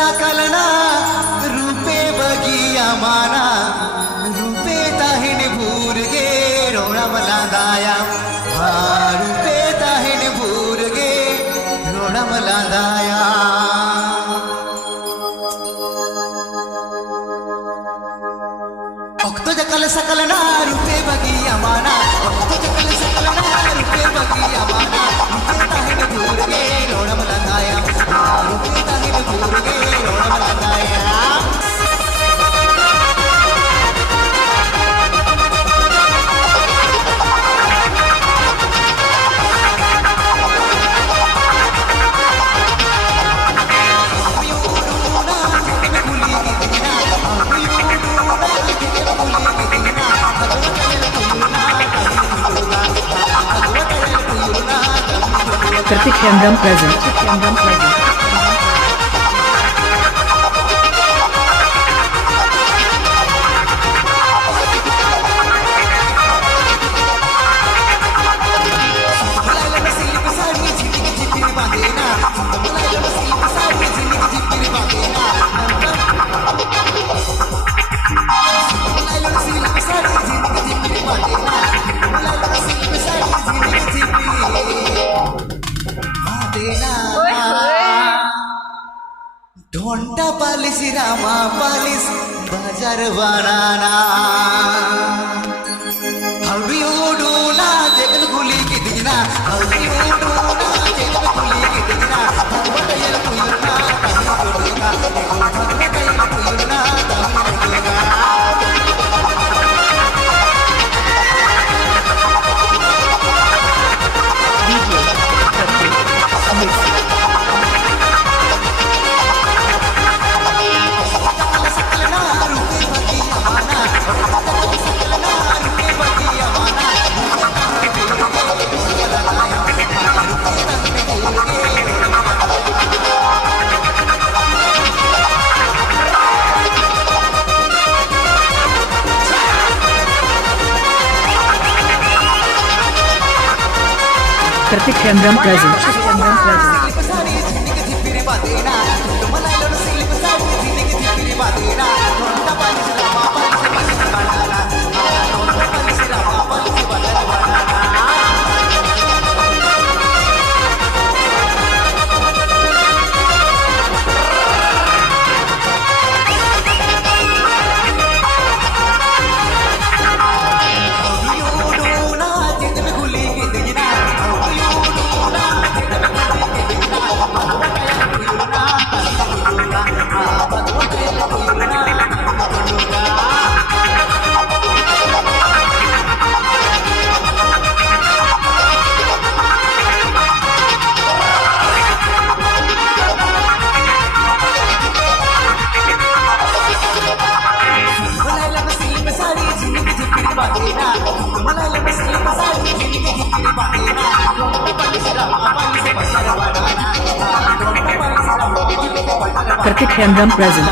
सकलना रूपे बगिया माना रूपे ताहिन भूर गे रोना मलांदाया रूपे ताहिन भूर गे रोना मलांदाया तो जकल सकलना रूपे बगिया माना तो जकल सकलना रूपे बगिया माना रूपे ताहिन भूर गे रोना मलांदाया रूपे ताहिन भूर गे रोना मलांदाया Kartik Hemram present. ढोंटा पालिस रामा पालिस बाजार बनाना हवी उडूला जगन गुली की दिना हवी उडूला जगन गुली की दिना भगवतयल कुयना तमी कोडगा भगवतयल कुयना तमी कोडगा Kartik Hemram present. Kartik Hemram present.